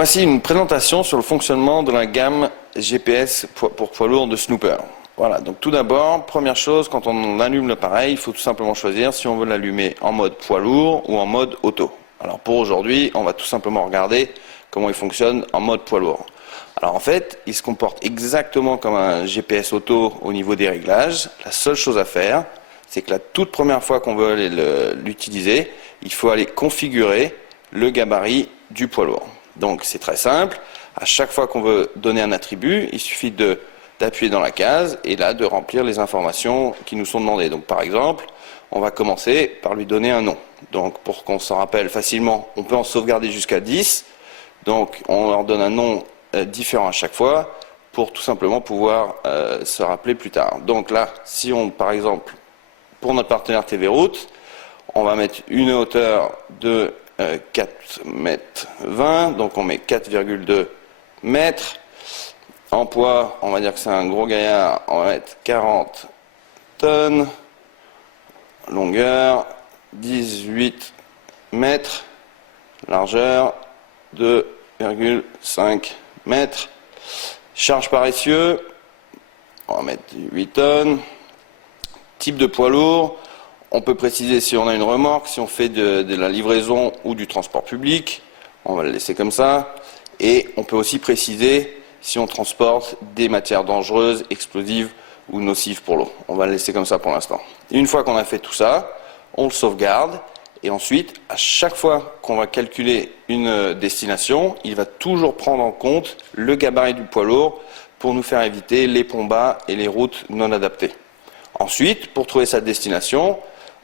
Voici une présentation sur le fonctionnement de la gamme GPS pour poids lourds de Snooper. Voilà, donc tout d'abord, première chose, quand on allume l'appareil, il faut tout simplement choisir si on veut l'allumer en mode poids lourd ou en mode auto. Alors pour aujourd'hui, on va tout simplement regarder comment il fonctionne en mode poids lourd. Alors en fait, il se comporte exactement comme un GPS auto au niveau des réglages. La seule chose à faire, c'est que la toute première fois qu'on veut aller l'utiliser, il faut aller configurer le gabarit du poids lourd. Donc c'est très simple, à chaque fois qu'on veut donner un attribut, il suffit d'appuyer dans la case et là de remplir les informations qui nous sont demandées. Donc par exemple, on va commencer par lui donner un nom. Donc pour qu'on s'en rappelle facilement, on peut en sauvegarder jusqu'à 10. Donc on leur donne un nom différent à chaque fois pour tout simplement pouvoir se rappeler plus tard. Donc là, si on, par exemple, pour notre partenaire TV Route, on va mettre une hauteur de 4,20 mètres, donc on met 4,2 mètres. En poids, on va dire que c'est un gros gaillard, on va mettre 40 tonnes. Longueur, 18 mètres. Largeur, 2,5 mètres. Charge par essieu, on va mettre 8 tonnes. Type de poids lourd, on peut préciser si on a une remorque, si on fait de la livraison ou du transport public. On va le laisser comme ça. Et on peut aussi préciser si on transporte des matières dangereuses, explosives ou nocives pour l'eau. On va le laisser comme ça pour l'instant. Et une fois qu'on a fait tout ça, on le sauvegarde. Et ensuite, à chaque fois qu'on va calculer une destination, il va toujours prendre en compte le gabarit du poids lourd pour nous faire éviter les ponts bas et les routes non adaptées. Ensuite, pour trouver sa destination,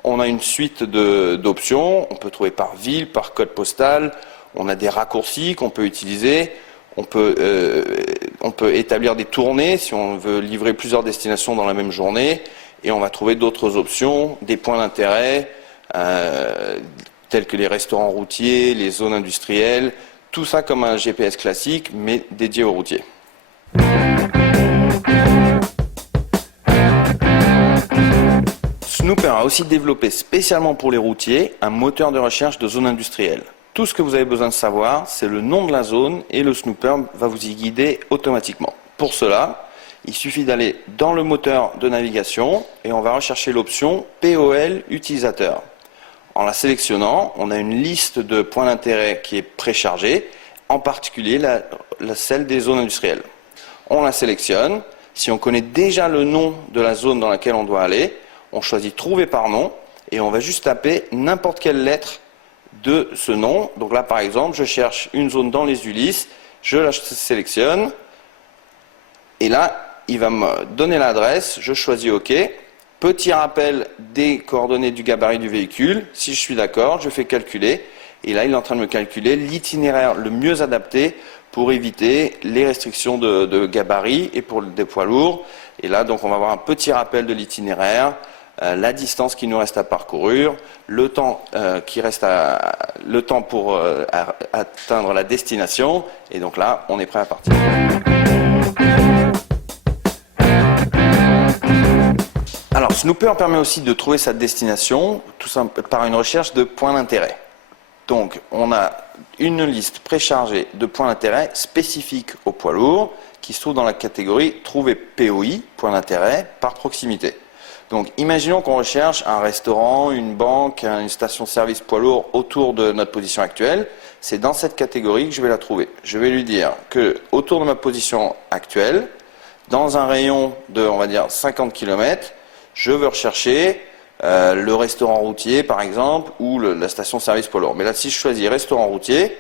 on a une suite d'options. On peut trouver par ville, par code postal. On a des raccourcis qu'on peut utiliser. On peut établir des tournées si on veut livrer plusieurs destinations dans la même journée. Et on va trouver d'autres options, des points d'intérêt, tels que les restaurants routiers, les zones industrielles. Tout ça comme un GPS classique, mais dédié aux routiers. Snooper a aussi développé spécialement pour les routiers un moteur de recherche de zone industrielle. Tout ce que vous avez besoin de savoir, c'est le nom de la zone et le Snooper va vous y guider automatiquement. Pour cela, il suffit d'aller dans le moteur de navigation et on va rechercher l'option POL utilisateur. En la sélectionnant, on a une liste de points d'intérêt qui est préchargée, en particulier celle des zones industrielles. On la sélectionne. Si on connaît déjà le nom de la zone dans laquelle on doit aller, on choisit trouver par nom et on va juste taper n'importe quelle lettre de ce nom. Donc là par exemple, je cherche une zone dans les Ulysses, je la sélectionne et là il va me donner l'adresse, je choisis OK. Petit rappel des coordonnées du gabarit du véhicule, si je suis d'accord, je fais calculer et là il est en train de me calculer l'itinéraire le mieux adapté pour éviter les restrictions de gabarit et pour des poids lourds. Et là donc on va avoir un petit rappel de l'itinéraire, la distance qui nous reste à parcourir, le temps pour atteindre la destination, et donc là, on est prêt à partir. Alors, Snooper permet aussi de trouver sa destination tout simple, par une recherche de points d'intérêt. Donc, on a une liste préchargée de points d'intérêt spécifiques au poids lourd qui se trouve dans la catégorie Trouver POI, points d'intérêt, par proximité. Donc imaginons qu'on recherche un restaurant, une banque, une station-service poids lourd autour de notre position actuelle. C'est dans cette catégorie que je vais la trouver. Je vais lui dire que autour de ma position actuelle, dans un rayon de, on va dire, 50 km, je veux rechercher le restaurant routier par exemple ou la station-service poids lourd. Mais là, si je choisis restaurant routier,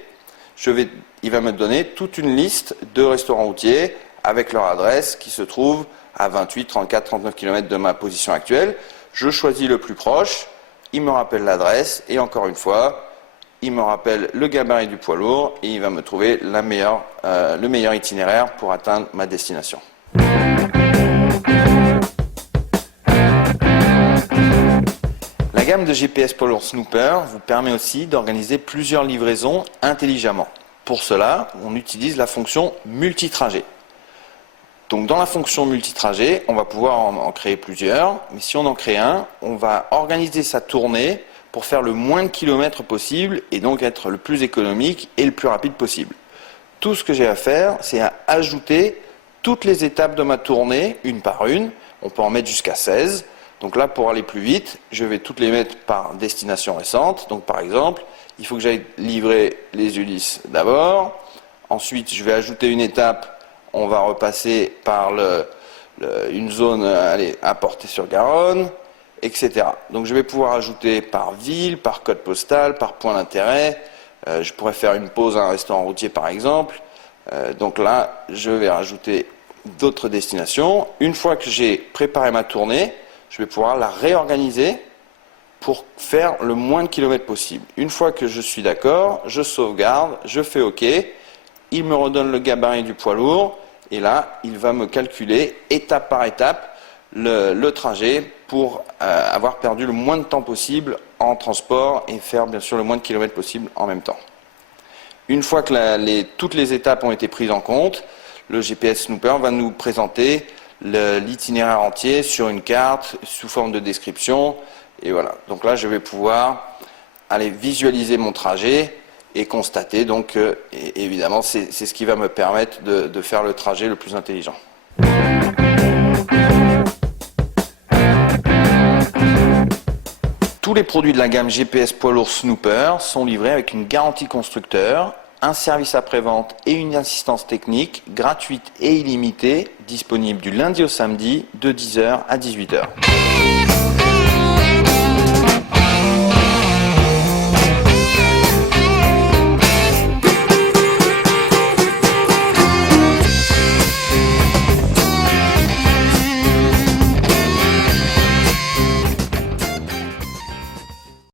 il va me donner toute une liste de restaurants routiers avec leur adresse qui se trouve à 28, 34, 39 km de ma position actuelle. Je choisis le plus proche, il me rappelle l'adresse et encore une fois, il me rappelle le gabarit du poids lourd et il va me trouver le meilleur itinéraire pour atteindre ma destination. La gamme de GPS poids lourd Snooper vous permet aussi d'organiser plusieurs livraisons intelligemment. Pour cela, on utilise la fonction multitrajet. Donc dans la fonction multitrajet, on va pouvoir en créer plusieurs, mais si on en crée un, on va organiser sa tournée pour faire le moins de kilomètres possible et donc être le plus économique et le plus rapide possible. tout ce que j'ai à faire, c'est à ajouter toutes les étapes de ma tournée, une par une. On peut en mettre jusqu'à 16. Donc là, pour aller plus vite, je vais toutes les mettre par destination récente. Donc par exemple, il faut que j'aille livrer les Ulysses d'abord. Ensuite, je vais ajouter une étape. On va repasser par une zone à Portet-sur-Garonne, etc. Donc je vais pouvoir ajouter par ville, par code postal, par point d'intérêt. Je pourrais faire une pause à un restaurant routier par exemple. Donc là, je vais rajouter d'autres destinations. Une fois que j'ai préparé ma tournée, je vais pouvoir la réorganiser pour faire le moins de kilomètres possible. Une fois que je suis d'accord, je sauvegarde, je fais OK. Il me redonne le gabarit du poids lourd. Et là, il va me calculer étape par étape le trajet pour avoir perdu le moins de temps possible en transport et faire bien sûr le moins de kilomètres possible en même temps. Une fois que toutes les étapes ont été prises en compte, le GPS Snooper va nous présenter l'itinéraire entier sur une carte sous forme de description. Et voilà. Donc là, je vais pouvoir aller visualiser mon trajet et constater. Donc, évidemment, c'est ce qui va me permettre de faire le trajet le plus intelligent. Tous les produits de la gamme GPS poids lourd Snooper sont livrés avec une garantie constructeur, un service après-vente et une assistance technique gratuite et illimitée, disponible du lundi au samedi de 10h à 18h.